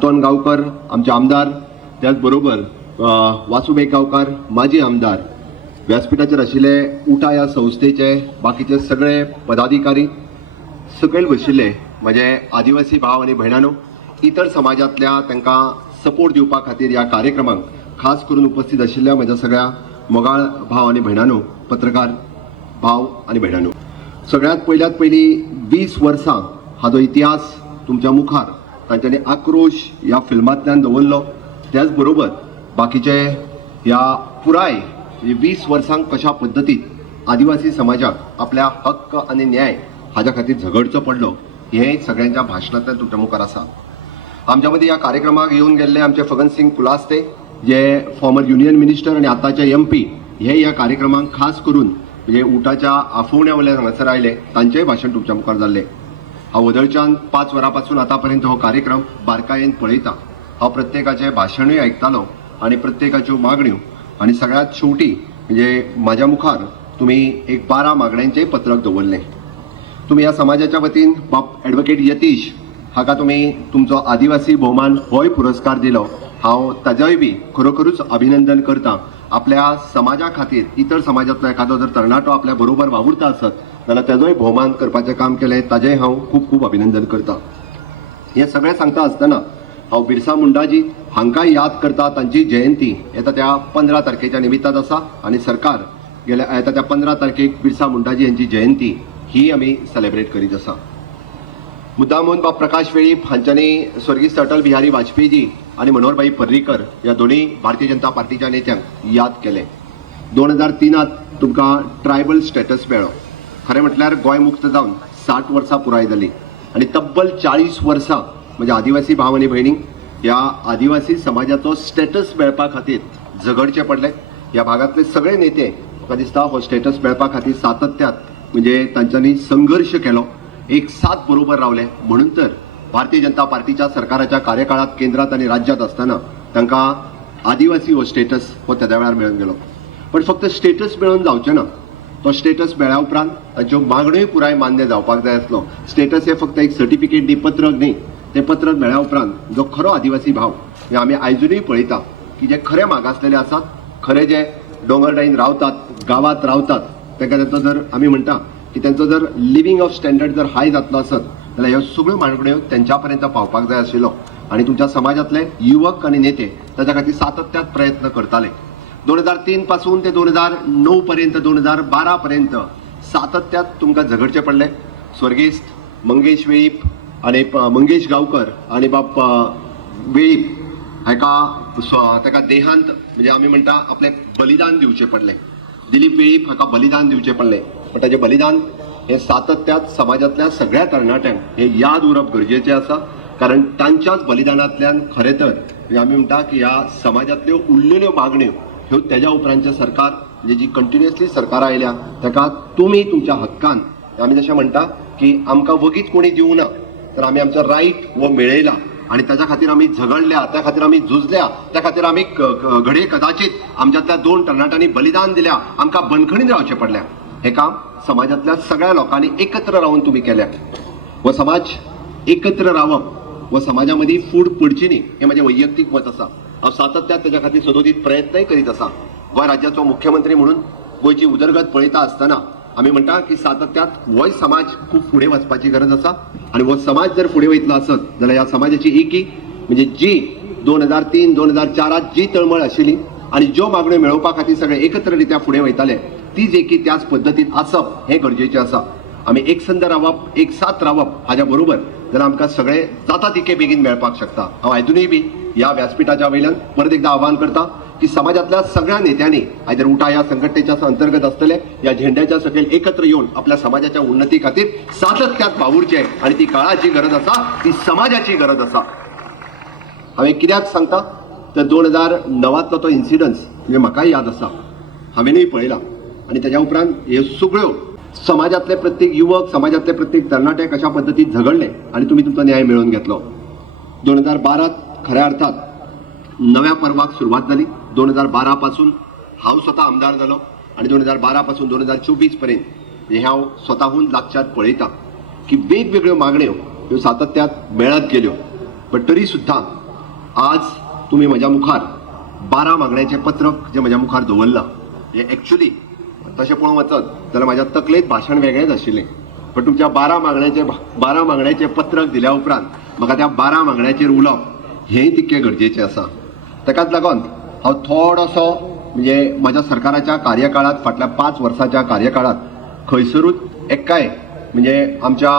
नातोन गांवकर आमचे आमदार, त्याचबरोबर वासुबेग गांवकार माजी आमदार, व्यासपीठाचेर आशिल्ले उटा ह्या संस्थेचे बाकीचे सगळे पदाधिकारी, सकयल बशिल्ले म्हजे आदिवासी भाव आनी भयणांनो, इतर समाजांतल्या तांकां सपोर्ट दिवपा खातीर ह्या कार्यक्रमाक खास करून उपस्थित आशिल्ल्या म्हज्या सगळ्या मोगाळ भाव आनी भयणांनो, पत्रकार भाव आनी भयणांनो, सगळ्यात पयल्यात पयली 20 वर्सां हाचो इतिहास तुमच्या मुखार तांच्यांनी आक्रोश ह्या फिल्मांतल्यान दवरलो. त्याच बरोबर बाकीचे ह्या पुराय 20 वर्सांक कशा पद्दतीन आदिवासी समाजाक आपल्या हक्क आनी न्याय हाच्या खातीर झगडचो पडलो हे सगळ्यांच्या भाशणांतल्यान तुमच्या मुखार आसा. आमच्या मदीं ह्या कार्यक्रमाक येवन गेल्ले आमचे फगनसिंग कुलास्ते जे फॉर्मर युनियन मिनिस्टर आनी आतांचे MP हे ह्या कार्यक्रमाक खास करून म्हणजे उटाच्या आफोवण्या वयल्यान हांगासर आयले, तांचेंय भाशण तुमच्या मुखार जाल्लें. हांव वदळच्यान 5 वरां पासून आतां पर्यंत हो कार्यक्रम बारकायेन पळयता. हांव प्रत्येकाचें भाशणूय आयकतालो आनी प्रत्येकाच्यो मागण्यो आनी सगळ्यात शेवटी म्हणजे म्हाज्या मुखार तुमी एक 12 मागण्यांचें पत्रक दवरलें. तुमी ह्या समाजाच्या वतीन बाब ॲडव्होकेट यतीश हाका तुमी तुमचो आदिवासी भोवमान होय पुरस्कार दिलो. हांव ताजेय बी खरोखरूच अभिनंदन करतां. आपल्या समाजा खातीर इतर समाजांतलो एखादो जर तरणाटो आपल्या बरोबर वावुरता आसत जाल्यार ताजोय भोवमान करपाचें काम केलें, ताजेंय हांव खूब खूब अभिनंदन करतां. हें सगळें सांगता आसतना हांव बिरसा मुंडाजी हांकांय याद करता. तांची जयंती येता त्या 15 तारखेच्या निमित्तान आसा आनी सरकार येता त्या 15 तारखेक बिरसा मुंडाजी यांची जयंती ही आमी सेलिब्रेट करीत आसा. मुद्दामून बाब प्रकाश वेळीप हांच्यांनी स्वर्गीय अटल बिहारी वाजपेयीजी आनी मनोहरभाई पर्रीकर ह्या दोन्ही भारतीय जनता पार्टीच्या नेत्यांक याद केले. 2003 तुमकां ट्रायबल स्टेटस मेळ्ळो. खरें म्हटल्यार गोंय मुक्त जावन 60 वर्सां पुराय जाली आनी तब्बल 40 वर्सां म्हणजे आदिवासी भाव आनी भयणी ह्या आदिवासी समाजाचो स्टेटस मेळपा खातीर झगडचें पडलें. ह्या भागांतले सगळे नेते म्हाका दिसता हो स्टेटस मेळपा खातीर सातत्यात म्हणजे तांच्यांनी संघर्श केलो, एक साथ बरोबर रावले. म्हणून तर भारतीय जनता पार्टीच्या सरकाराच्या कार्यकाळात केंद्रात आणि राज्यात असताना तांकां आदिवासी हो स्टेटस हो त्या वेळार मेळून गेलो. पण फक्त स्टेटस मेळून जावचें ना, तो स्टेटस मेळ्ळ्या उपरांत तांच्यो मागण्योय पुराय मान्य जावपाक जाय आसलो. स्टेटस हे फक्त एक सर्टिफिकेट दी, पत्रक न्ही. ते पत्रक मेळ्ळ्या उपरांत जो खरो आदिवासी भाव हे आमी आयजुनूय पळयता की जे खरे मागासलेले आसात, खरे जे दोंगरडाईन रावतात, गावात रावतात, ताका तांचो जर आमी म्हणटा की त्यांचो जर लिव्हिंग ऑफ स्टँडर्ड जर हाय जातलो आसत जाल्यार ह्यो सगळ्यो मागण्यो त्यांच्या पर्यंत पावपाक जाय आशिल्लो आनी तुमच्या समाजातले युवक आनी नेते ताच्या खातीर सातत्यात प्रयत्न करताले. 2003 पासून ते 2009 पर्यंत 2012 पर्यंत सातत्यात तुमकां झगडचें पडलें. स्वर्गीस्त मंगेश वेळीप आनी मंगेश गांवकर आनी बाब वेळीप ताका देहांत म्हणजे आमी म्हणटा आपलें बलिदान दिवचें पडलें. दिलीप वेळीप हाका बलिदान दिवचें पडलें. पण ताचें बलिदान हे सातत्यात समाजातल्या सगळ्या तरणाट्यांक हे याद उरप गरजेचें आसा. कारण तांच्याच बलिदानांतल्यान खरें तर आमी म्हणटा की ह्या समाजातल्यो उरलेल्यो मागण्यो ह्यो तेज्या उपरांतचें सरकार म्हणजे जी कंटिन्युअसली सरकारां आयल्या ताका तुमी तुमच्या हक्कान आमी जशें म्हणटा की आमकां वगीत कोणी दिवं ना तर आमी आमचो रायट हो मेळयला आनी ताच्या खातीर आमी झगडल्या, त्या खातीर आमी झुजल्या, त्या खातीर आमी घडये कदाचित आमच्यातल्या 2 तरणाट्यांनी बलिदान दिल्या, आमकां बंदखणीन रावचें पडलें. हे काम समाजातल्या सगळ्या लोकांनी एकत्र रावून तुम्ही केल्या. व समाज एकत्र रावप व समाजामध्ये फूट पडची न्ही हे माझे वैयक्तिक मत आसा. हांव सातत्यात ताच्या खातीर सदोदीत प्रयत्नय करीत आसा. गोंय राज्याचो मुख्यमंत्री म्हणून गोंयची उदरगत पळयता आसतना आमी म्हणटा की सातत्यात हो समाज खूब फुडें वचपाची गरज आसा आनी हो समाज जर फुडें वयतलो आसत जाल्यार ह्या समाजाची एकी म्हणजे जी 2003-2004 जी तळमळ आशिल्ली आनी ज्यो मागण्यो मेळोवपा खातीर सगळे एकत्र रित्या फुडें वयताले तीच एकी त्याच पद्दतीन आसप हे गरजेचें आसा. आमी एकसंद रावप, एक साथ रावप हाच्या बरोबर जाल्यार आमकां सगळे जाता तितके बेगीन मेळपाक शकता. हांव आयजुनूय बी ह्या व्यासपीठाच्या वयल्यान परत एकदा आवाहन करता की समाजातल्या सगळ्या नेत्यांनी आयदर उठा ह्या संघटनेच्या अंतर्गत असलेले या झेंड्याच्या सकयल एकत्र येऊन आपल्या समाजाच्या उन्नती खातीर सातत्यात वावुरचे आणि ती काळाची गरज आसा, ती समाजाची गरज आसा. हांवें कित्याक सांगता तर 2009 तो इन्सिडन्स म्हणजे म्हाकाय याद आसा, हांवेनूय पळयला आनी तेज्या उपरांत ह्यो सगळ्यो समाजातले प्रत्येक युवक, समाजातले प्रत्येक तरणाटे कशा पद्दतीन झगडले आणि तुम्ही तुमचा न्याय मिळवून घेतलो. 2012 खऱ्या अर्थात नव्या पर्वाक सुरुवात जाली. 2012 पासून हांव स्वता आमदार जालो आणि 2012 पासून 2024 पर्यंत हे हांव स्वताहून लागच्यात पळयता की वेगवेगळ्यो मागण्यो ह्यो सातत्यात मेळत गेल्यो. पण तरी सुद्धा आज तुम्ही म्हज्या मुखार 12 मागण्यांचें पत्रक जे म्हज्या मुखार दवरलां हें एक्चुली तशें पळोवंक वचत जाल्यार म्हाज्या तकलेंत भाशण वेगळेंच आशिल्लें, पण तुमच्या 12 मागण्यांचें पत्रक दिल्या उपरांत म्हाका त्या 12 मागण्यांचेर उलोवप हेंय तितकें गरजेचें आसा. ताकाच लागून हांव थोडोसो म्हणजे म्हज्या सरकाराच्या कार्यकाळांत फाटल्या 5 वर्साच्या कार्यकाळांत खंयसरूच एक्काय म्हणजे आमच्या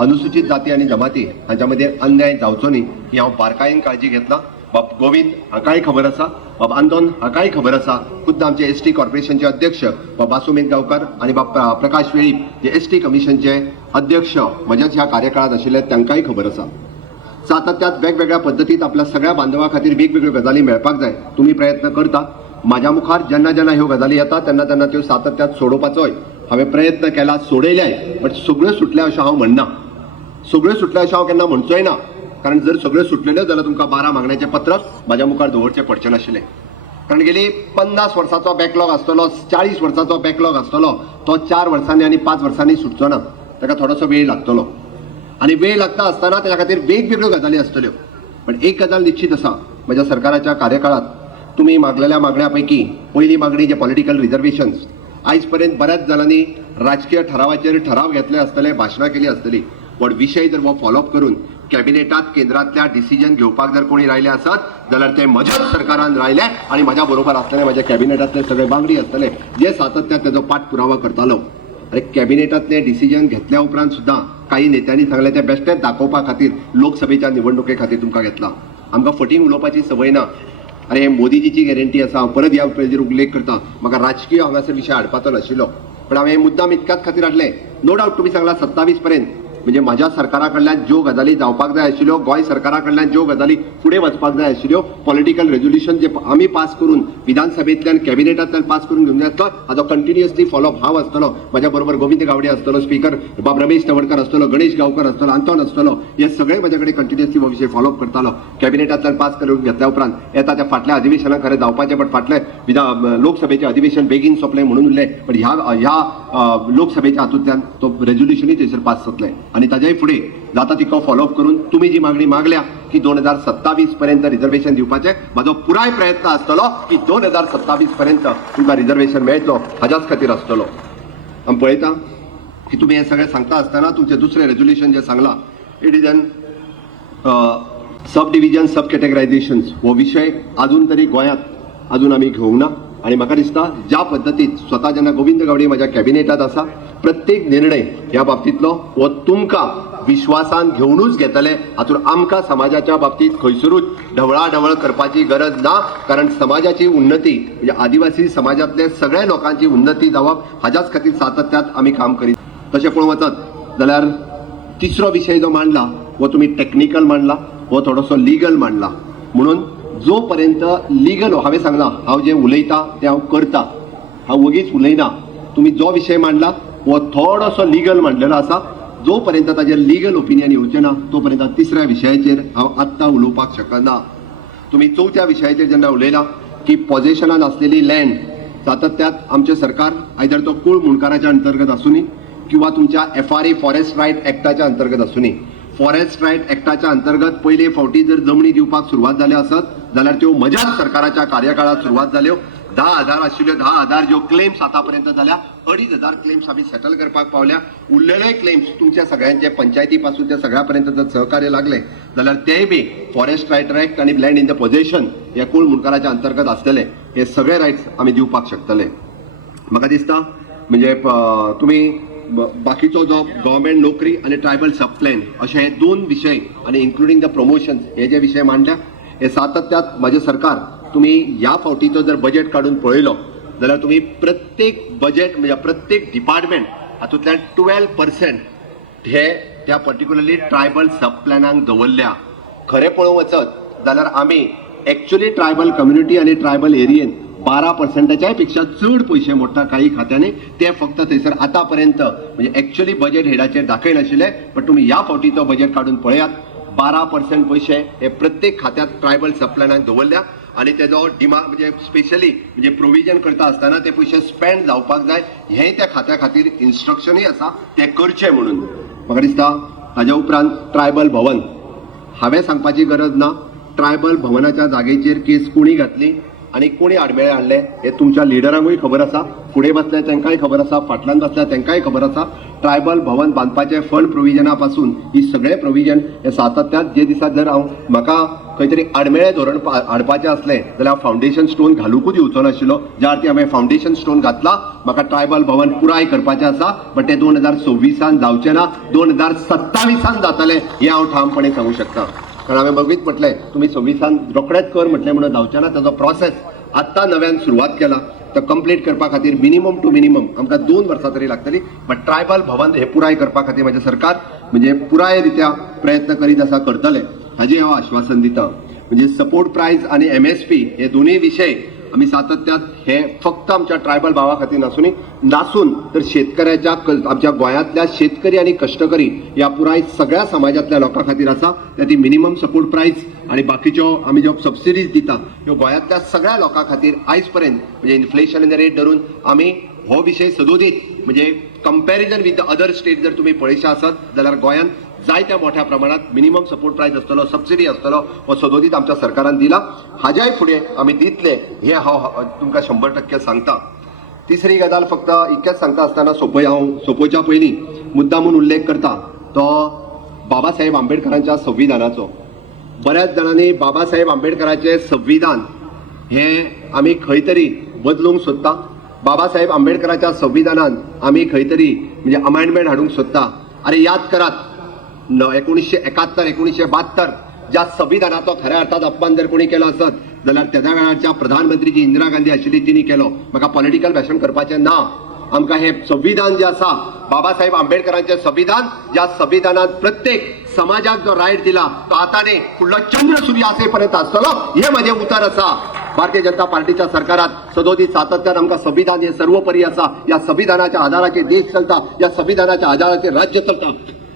अनुसूचित जाती आनी जमाती हांच्या मदीं अन्याय जावचो न्ही ही हांव बारकायेन काळजी घेतलां. बाब गोविंद हाकाय खबर आसा, बाब आंदोन हाकाय खबर आसा, खुद्द आमचे एसटी कॉर्पोरेशनचे अध्यक्ष बाब वासू मेंगावकर आनी बाब प्रकाश वेळीप जे एसटी कमिशनचे अध्यक्ष म्हज्याच ह्या कार्यकाळांत आशिल्ले तांकांय खबर आसा. सातत्यात वेगवेगळ्या पद्दतीत आपल्या सगळ्या बांधवां खातीर वेगवेगळ्यो गजाली मेळपाक जाय. तुमी प्रयत्न करता. म्हाज्या मुखार जेन्ना जेन्ना ह्यो गजाली येता तेन्ना तेन्ना त्यो सातत्यात सोडोवपाचोय हांवें प्रयत्न केला, सोडयल्याय. बट सगळ्यो सुटल्या अशें हांव म्हणना. सगळ्यो सुटल्या अशें हांव केन्ना म्हणचोय ना, कारण जर सगळ्यो सुटलेल्यो जाल्यार तुमकां 12 मागण्यांचें पत्रक म्हाज्या मुखार दवरचें पडचें नाशिल्लें. कारण गेली 50 वर्सांचो बॅकलॉग आसतलो, 40 वर्सांचो बॅकलॉग आसतलो, तो 4 वर्सांनी आनी 5 वर्सांनी सुटचो ना. ताका थोडोसो वेळ लागतलो आनी वेळ लागता आसतना ताच्या खातीर वेगवेगळ्यो गजाली आसतल्यो. पण एक गजाल निश्चित आसा, म्हज्या सरकाराच्या कार्यकाळांत तुमी मागलेल्या मागण्यां पैकी पयली मागणी जे पॉलिटिकल रिजर्वेशन्स आयज पर्यंत बऱ्याच जाणांनी राजकीय ठरावाचेर ठराव घेतले आसतले, भाशणां केली आसतली, पण विशय जर हो फॉलोअप करून कॅबिनेटात केंद्रातल्या डिसिजन घेवपाक जर कोणी राहिले आसत जाल्यार ते म्हज्याच सरकारान राहिले आनी म्हाज्या बरोबर आसतले म्हाज्या कॅबिनेटातले सगळे वांगडी आसतले जे सातत्यान तेजो पाठपुरावा करतालो. अरे कॅबिनेटातले डिसिजन घेतल्या उपरांत सुद्दां काही नेत्यांनी सांगले ते बेश्टेच दाखोवपा खातीर लोकसभेच्या निवडणुके खातीर तुमकां घेतला. आमकां फटींग उलोवपाची संवय ना. अरे हे मोदीजीची गॅरंटी आसा, हांव परत ह्या पेजीर उल्लेख करता. म्हाका राजकीय हांगासर विशय हाडपाचो नाशिल्लो, पण हांवें मुद्दाम इतक्याच खातीर हाडले. नो डावट तुमी सांगला 27 पर्यंत म्हणजे माझ्या सरकारा कडल्यान ज्यो गजाली जावपाक जाय आशिल्ल्यो, गोंय सरकारा कडल्यान ज्यो गजाली फुडें वचपाक जाय आशिल्ल्यो, पॉलिटिकल रेझोल्युशन जे आमी पास करून विधानसभेंतल्यान कॅबिनेटांतल्यान पास करून घेवन येतलो हाजो कंटिन्युअसली फॉलोअप हांव आसतलो. म्हाज्या बरोबर गोविंद गावडे आसतलो, स्पीकर बाब रमेश तवडकर आसतलो, गणेश गांवकर आसतलो, आंतोन आसतलो. हे सगळे म्हाजे कडेन कंटिन्युअसली हो विशय फॉलोअप करतालो. कॅबिनेटांतल्यान पास करून घेतल्या उपरांत येता त्या फाटल्या अधिवेशनाक खरें जावपाचें, पण फाटलें लोकसभेचें अधिवेशन बेगीन सोंपलें म्हणून उरलें. पण ह्या लोकसभेच्या हातूंतल्यान तो रेझोल्युशनूय थंयसर पास जातलें आनी ताज्याय फुडें जाता तितको फॉलोअप करून तुमी जी मागणी मागल्या की 2027 पर्यंत रिजर्वेशन दिवपाचें म्हाजो पुराय प्रयत्न आसतलो की 2027 पर्यंत तुमकां रिजर्वेशन मेळचो हाज्याच खातीर आसतलो. आमी पळयता की तुमी हें सगळें सांगता आसतना तुमचें दुसरें रेझोल्युशन जें सांगलां it is an sub division sub categorisations हो विशय अजून तरी गोंयांत अजून आमी घेवंक ना. आणि म्हाका दिसता ज्या पद्दतीन स्वता जेन्ना गोविंद गावडे म्हाज्या कॅबिनेटात आसा प्रत्येक निर्णय ह्या बाबतींतलो हो तुमकां विश्वासान घेवनूच घेतले. हातूंत आमकां समाजाच्या बाबतींत खंयसरूच ढवळाढवळ करपाची गरज ना, कारण समाजाची उन्नती म्हणजे आदिवासी समाजातले सगळ्या लोकांची उन्नती जावप हाज्याच खातीर सातत्यात आमी काम करीत. तशें पळोवंक वचत जाल्यार तिसरो विशय जो मांडला हो तुमी टेक्निकल मांडला, हो थोडोसो लिगल मांडला. म्हणून जो पर्यंत लिगल हांवें सांगलां हांव जें उलयतां तें हांव करतां, हांव वगीच उलयना. तुमी जो विशय मांडला हो थोडोसो लिगल मांडलेलो आसा. जो पर्यंत ताजेर लिगल ओपिनियन येवचें ना तो पर्यंत तिसऱ्या विशयाचेर हांव आत्तां उलोवपाक शकना. तुमी चवथ्या विशयाचेर जेन्ना उलयला की पॉझेशनान आसलेली लँड सातत्यात आमचें सरकार आयदर तो कुळ मुणकाराच्या अंतर्गत आसूनी किंवा तुमच्या FRA फॉरेस्ट रायट एक्टाच्या अंतर्गत आसूनी. फॉरेस्ट रायट एक्टाच्या अंतर्गत पयले फावटी जर जमनी दिवपाक सुरवात जाल्यो आसत जाल्यार त्यो म्हज्याच सरकाराच्या कार्यकाळात सुरवात जाल्यो. 10,000 आशिल्ल्यो 10,000 ज्यो क्लेम्स आतापर्यंत जाल्या 2,500 क्लेम्स आमी सेटल करपाक पावल्या. उरलेले क्लेम्स तुमच्या सगळ्यांचे पंचायती पासून ते सगळ्यापर्यंत जर सहकार्य लागले जाल्यार तेय बी फॉरेस्ट रायट एक्ट आणि लँड इन द पोझेशन हे कुळ मुणकाराच्या अंतर्गत आसलेले हे सगळे रायट्स आमी दिवपाक शकतले. म्हाका दिसता म्हणजे तुमी बाकीचो जो गव्हर्मेंट नोकरी आणि ट्रायबल सब प्लॅन अशे हे 2 विशय आणि इन्क्लुडिंग द प्रमोशन हे जे विशय मांडल्या हे सातत्यात माझे सरकार तुम्ही ह्या फावटीचो जर बजेट काढून पळयलो जाल्यार तुम्ही प्रत्येक बजेट म्हणजे प्रत्येक डिपार्टमेंट हातूंतल्यान 12% हे त्या पर्टिक्युलरली ट्रायबल सब प्लॅनांक दवरल्या. खरें पळोवंक वचत जाल्यार आमी एक्चुअली ट्रायबल कम्युनिटी आणि ट्रायबल एरियेन 12%च्याय पेक्षा चड पयशे मोडटा काही खात्यांनी. ते फक्त थंयसर आतापर्यंत म्हणजे एक्चुअली बजेट हेडाचेर दाखयनाशिल्ले, पण तुम्ही ह्या फावटीचो बजेट काढून पळयात 12% पयशे हे प्रत्येक खात्यात ट्रायबल सब प्लॅनांक दवरल्या आणि तेजो डिमांड म्हणजे स्पेशली म्हणजे प्रोविजन करता आसतना ते पयशे स्पेंड जावपाक जाय हें त्या खात्या खातीर इन्स्ट्रक्शनूय आसा ते करचे म्हणून. म्हाका दिसता ताज्या उपरांत ट्रायबल भवन हांवें सांगपाची गरज ना, ट्रायबल भवनाच्या जागेचेर केस कोणी घातली आणि कोणी आडमेळे हाडले हे तुमच्या लिडरांकूय खबर आसा, फुडें बसल्या तांकांय खबर आसा, फाटल्यान बसल्या तांकांय खबर आसा. ट्रायबल भवन बांदपाचे फंड प्रोविजना पासून ही सगळे प्रोविजन हे सातत्यात जे दिसा जर म्हाका खंय तरी आडमेळे धोरण हाडपाचें असलें जाल्यार फावंडेशन स्टोन घालूंकूच येवचो नाशिल्लो. ज्या अर्थी हांवें फावंडेशन स्टोन घातला, म्हाका ट्रायबल भवन पुराय करपाचें आसा, बट तें 2026 जावचें ना, 2027 जातलें हें हांव ठामपणे सांगूं शकता. कारण हांवें बघीत म्हटलें तुमी 26 रोखडेंच कर म्हटलें म्हणून जावचें ना. ताजो प्रोसेस आत्तां नव्यान सुरवात केला. तो कंप्लीट करपा खातीर मिनिमम टू मिनिमम आमकां 2 वर्सां तरी लागतली. बट ट्रायबल भवन हे पुराय करपा खातीर म्हजें सरकार म्हणजे पुराय रित्या प्रयत्न करीत आसा, करतले हाजें हांव आश्वासन दितां. म्हणजे सपोर्ट प्रायस आणि MSP हे दोनूय विशय आमी सातत्यात हे फक्त आमच्या ट्रायबल भावा खातीर नासून तर शेतकऱ्याच्या आमच्या गोंयांतल्या शेतकरी आणि कष्टकरी या पुराय सगळ्या समाजातल्या लोकां खातीर आसा. ती मिनिमम सपोर्ट प्रायस आणि बाकीच्यो आमी ज्यो सबसिडीज दिता ह्यो गोंयांतल्या सगळ्या लोकां खातीर आयज पर्यंत म्हणजे इन्फ्लेशन रेट धरून आमी हो विशय सदोदीत म्हणजे comparison with the other state जर तुमी पळयशे आसत जाल्यार गोंयांत जायत्या मोठ्या प्रमाणात मिनिमम सपोर्ट प्रायस आसतलो, सबसिडी आसतलो, हो सदोदीत आमच्या सरकारान दिला. हाज्याय फुडें आमी दितले हे हांव तुमकां 100% सांगता. तिसरी गजाल फक्त इतकेंच सांगता आसतना हांव सोंपोवच्या पयलीं मुद्दामून उल्लेख करता तो बाबासाहेब आंबेडकरांच्या संविधानाचो. बऱ्याच जाणांनी बाबासाहेब आंबेडकरांचें संविधान हे आमी खंय तरी बदलूंक सोदता. बाबासाहेब आंबेडकरांच्या संविधानान आमी खंय तरी म्हणजे अमेंडमेंट हाडूंक सोदता. अरे याद करात 1971 1972 ज्या संविधानाचो खऱ्या अर्थात अपमान जर कोणी केलो आसत जाल्यार त्या वेळाच्या प्रधानमंत्री जी इंदिरा गांधी आशिल्ली तिणी केलो. म्हाका पॉलिटिकल भाशण करपाचें ना. आमकां हे संविधान जे आसा बाबासाहेब आंबेडकरांचें संविधान, ज्या संविधानात प्रत्येक समाजाक जो रायट दिला तो आतां न्ही फुडलो चंद्र सूर्य आसेपर्यंत आसतलो हे म्हजें उतर आसा. भारतीय जनता पार्टीच्या सरकारात सदोदीत सातत्यान आमकां संविधान हे सर्वोपरी आसा. या संविधानाच्या आधाराचेर देश चलता, या संविधानाच्या आधाराचेर राज्य चलता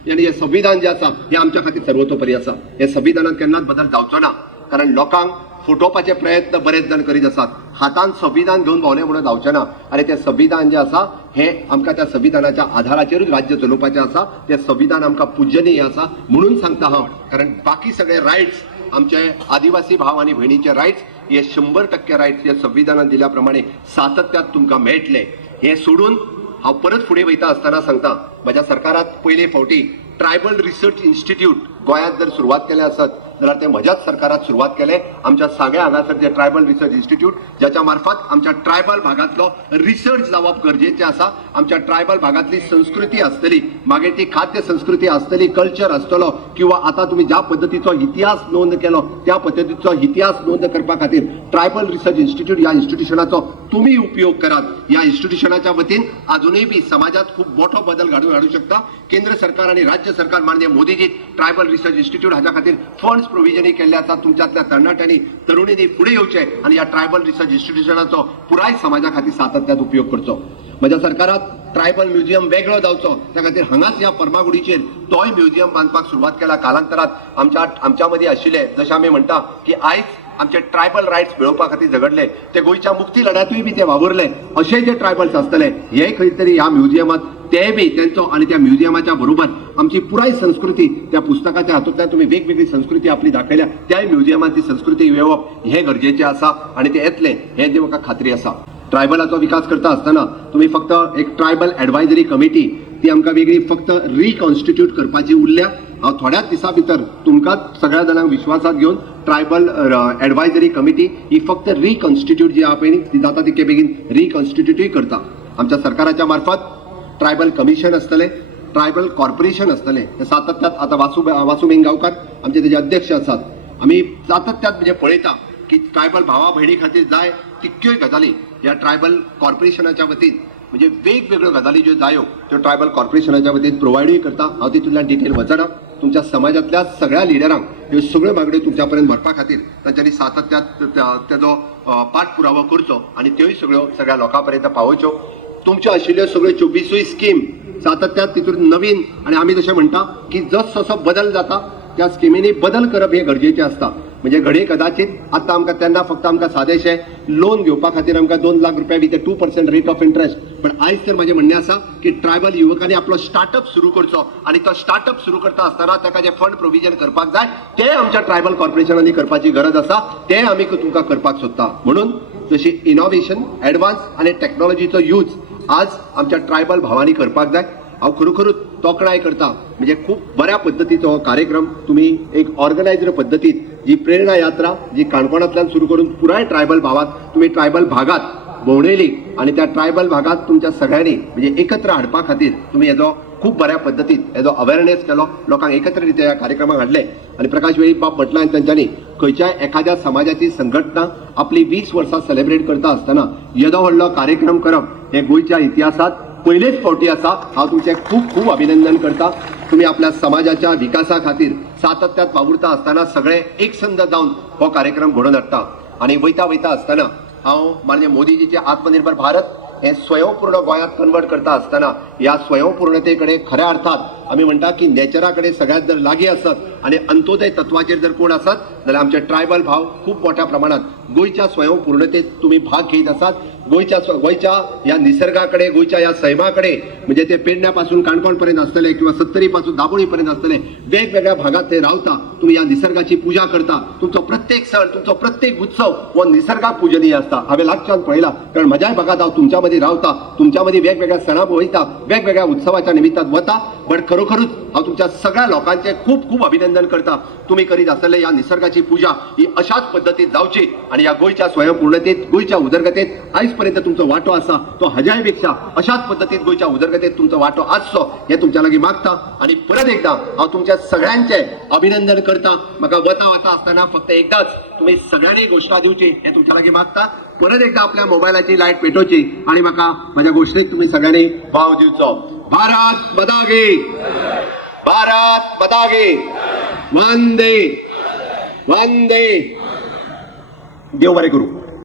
आणि हे संविधान जे आसा हे आमच्या खातीर सर्वतोपरी आसा. हे संविधानात केन्नाच बदल जावचो ना. कारण लोकांक फुटोवपाचे प्रयत्न बरेच जाण करीत आसात. हातान संविधान घेवन भोंवले म्हणून जावचें ना. आनी तें संविधान जे आसा हे आमकां त्या संविधानाच्या आधाराचेरूच राज्य चलोवपाचें आसा. तें संविधान आमकां पूजनीय आसा म्हणून सांगता हांव. कारण बाकी सगळे रायट्स आमचे आदिवासी भाव आनी भयणीचे रायट्स हे 100% रायट्स हे संविधानात दिल्या प्रमाणे सातत्यात तुमकां मेळटले. हे सोडून हांव परत फुडें वयता आसतना सांगता म्हज्या सरकारात पयले फावटी ट्रायबल रिसर्च इन्स्टिट्यूट गोंयांत जर सुरवात केले आसत जाल्यार ते म्हज्याच सरकारात सुरवात केले. आमच्या सांग्या हांगासर जे ट्रायबल रिसर्च इन्स्टिट्यूट ज्याच्या मार्फत आमच्या ट्रायबल भागातलो रिसर्च जावप गरजेचें आसा. आमच्या ट्रायबल भागातली संस्कृती आसतली, मागीर ती खाद्य संस्कृती आसतली, कल्चर आसतलो किंवा आता तुम्ही ज्या पद्धतीचो इतिहास नोंद केलो त्या पद्धतीचो इतिहास नोंद करपा खातीर ट्रायबल रिसर्च इन्स्टिट्यूट या इन्स्टिट्यूशनाचो तुम्ही उपयोग करात. या इन्स्टिट्यूशनाच्या वतीन अजूनही बी समाजात खूप मोठो बदल घडून हाडू शकता. केंद्र सरकार आणि राज्य सरकार माननीय मोदीजी ट्रायबल रिसर्च इन्स्टिट्यूट हाच्या खातीर फंड्स प्रोविजनी केल्ले आसा. तुमच्यातल्या तरणाट्यांनी तरुणींनी फुडें येवचें आणि या ट्रायबल रिसर्च इन्स्टिट्यूशनाचो पुराय समाजा खातीर सातत्यात उपयोग करचो. म्हज्या सरकारात ट्रायबल म्युझियम वेगळो जावचो त्या खातीर हांगाच या फर्मागुडीचेर तोय म्युझियम बांदपाक सुरवात केला. कालांतरात आमच्या मदीं आशिल्ले जशें आमी म्हणटा की आयज आमचे ट्रायबल रायट्स मेळोवपा खातीर झगडले ते गोंयच्या मुक्ती लढ्यातूय बी ते वावरले. अशे जे ट्रायबल्स आसतले हे खंय तरी ह्या म्युझियमात ते बी तेंचो आणि त्या म्युझियमाच्या बरोबर आमची पुराय संस्कृती त्या पुस्तकाच्या हातूंतल्यान तुम्ही वेगवेगळी संस्कृती आपली दाखयल्या त्याय म्युझियमात ती संस्कृती येवप हे गरजेचें आसा आणि ते येतले हे म्हाका खात्री आसा. ट्रायबलाचो विकास करता आसतना तुम्ही फक्त एक ट्रायबल एडवायझरी कमिटी ती आमकां वेगळी फक्त रिकॉन्स्टिट्यूट करपाची उरल्या. हांव थोड्याच दिसा भितर तुमकांच सगळ्या जाणांक विश्वासात घेवन ट्रायबल एडवायझरी कमिटी ही फक्त रिकॉन्स्टिट्यूट जी आहा पळय ती जाता तितके बेगीन रिकॉन्स्टिट्यूटूय करता. आमच्या सरकाराच्या मार्फत ट्रायबल कमिशन आसतले, ट्रायबल कॉर्पोरेशन आसतले. हे सातत्यात आता वासू मेंगावकार आमचे तेजे अध्यक्ष आसात. आमी सातत्यात म्हणजे पळयता की ट्रायबल भावा भयणी खातीर जाय तितक्योय गजाली ह्या ट्रायबल कॉर्पोरेशनाच्या वतीन म्हणजे वेगवेगळ्यो गजाली ज्यो जायो त्यो ट्रायबल कॉर्पोरेशनाच्या वतीन प्रोवायडूय करता. हांव तितूंतल्यान डिटेल वचना. तुमच्या समाजातल्या सगळ्या लिडरांक ह्यो सगळ्यो मागण्यो तुमच्या पर्यंत व्हरपा खातीर तांच्यांनी सातत्यात तेजो पाठपुरावो करचो आणि त्योय सगळ्या लोकां पर्यंत पावोवच्यो. तुमच्यो आशिल्ल्यो सगळ्यो 24 स्कीम सातत्यात तितून नवीन आणि आमी जशें म्हणटा की जसो बदल जाता त्या स्किमींनी बदल करप हे गरजेचें आसता. म्हणजे घडये कदाचित आता आमकां तेन्ना फक्त आमकां सादेशे लोन घेवपा खातीर आमकां 2 लाख रुपया विथ 2% रेट ऑफ इंटरेस्ट, पण आयज तर माझे म्हणणे आसा की ट्रायबल युवकांनी आपलो स्टार्टअप सुरू करचो आणि तो स्टार्टअप सुरू करता आसतना ताका जे फंड प्रोविजन करपाक जाय ते आमच्या ट्रायबल कॉर्पोरेशनांनी करपाची गरज आसा, ते आमी तुमकां करपाक सोदता. म्हणून जशी इनोव्हेशन, एडवान्स आणि टेक्नॉलॉजीचो यूज आज आमच्या ट्रायबल भावांनी करपाक जाय. हांव खरोखरूच तोखणाय करता, म्हणजे खूप बऱ्या पद्धतीचो हो कार्यक्रम तुम्ही एक ऑर्गनायझड पद्धतीत जी प्रेरणा यात्रा जी काणकोणांतल्यान सुरू करून पुराय ट्रायबल भावात तुम्ही ट्रायबल भागात भोंवडयली आणि त्या ट्रायबल भागात तुमच्या सगळ्यांनी म्हणजे एकत्र हाडपा खातीर तुम्ही हेजो खूप बऱ्या पद्धतीत हेजो अवेअरनेस केलो, लोकांक एकत्र रित्या ह्या कार्यक्रमाक हाडले. आणि प्रकाश वेळीप बाब म्हटला तांच्यांनी खंयच्याय एखाद्या समाजाची संघटना आपली 20 वर्सां सेलिब्रेट करता आसतना येदो व्हडलो कार्यक्रम करप हे गोंयच्या इतिहासात पहिलेच फावटी आसा. हांव तुमचें खूप खूप अभिनंदन करता. तुम्ही आपल्या समाजाच्या विकासा खातीर सातत्यात वावुरता आसतना सगळे एकसंध जावन हो कार्यक्रम घडोवन हाडटा. आणि वयता आसतना हांव माननीय मोदीजीचे आत्मनिर्भर भारत हे स्वयंपूर्ण गोंयांत कन्वर्ट करता आसतना ह्या स्वयंपूर्णते कडेन खऱ्या अर्थात आमी म्हणटा की नेचरा कडेन सगळ्यात जर लागीं आसत आणि अंत्योदय तत्वाचेर जर कोण आसत जाल्यार आमचे ट्रायबल भाव खूप मोठ्या प्रमाणात गोंयच्या स्वयंपूर्णतेत तुम्ही भाग घेत आसात. गोंयच्या ह्या निसर्गाकडे, गोंयच्या ह्या सैमाकडे, म्हणजे ते पेडण्यापासून काणकोण पर्यंत असतले किंवा सत्तरी पासून दाबोळी पर्यंत असतले वेगवेगळ्या भागात ते रावता. तुम्ही या निसर्गाची पूजा करता. तुमचो प्रत्येक सण, तुमचो प्रत्येक उत्सव हो निसर्गाक पूजनीय असता. हांवें लागच्यान पळयला, कारण म्हज्याय भागात हांव तुमच्यामध्ये रावता, तुमच्यामध्ये वेगवेगळ्या सणां वयता, वेगवेगळ्या उत्सवाच्या निमित्तान वता. बट खरोखरूच हांव तुमच्या सगळ्या लोकांचे खूप खूप अभिनंदन करता. तुम्ही करीत आसतले ह्या निसर्गाची पूजा ही अशाच पद्धतीत जावची आणि या गोंयच्या स्वयंपूर्णतेत, गोंयच्या उदरगतेत आयज पर्यंत तुमचो वाटो आसा तो हजायपेक्षा अशाच पद्धतीत गोंयच्या उदरगतेत तुमचो वाटो आसचो हे तुमच्या लागीं मागता. आणि परत एकदा हांव तुमच्या सगळ्यांचे अभिनंदन करता. म्हाका वता आसतना फक्त एकदाच तुम्ही सगळ्यांनी घोषणा दिवची हे तुमच्या लागीं मागता. परत एकदा आपल्या मोबायलाची लायट पेटोवची आणि म्हाका माझ्या घोषणेक तुम्ही सगळ्यांनी भाव दिवचो. भारत माता की, भारत माता की, वंदे वंदे. देव बरें करूं.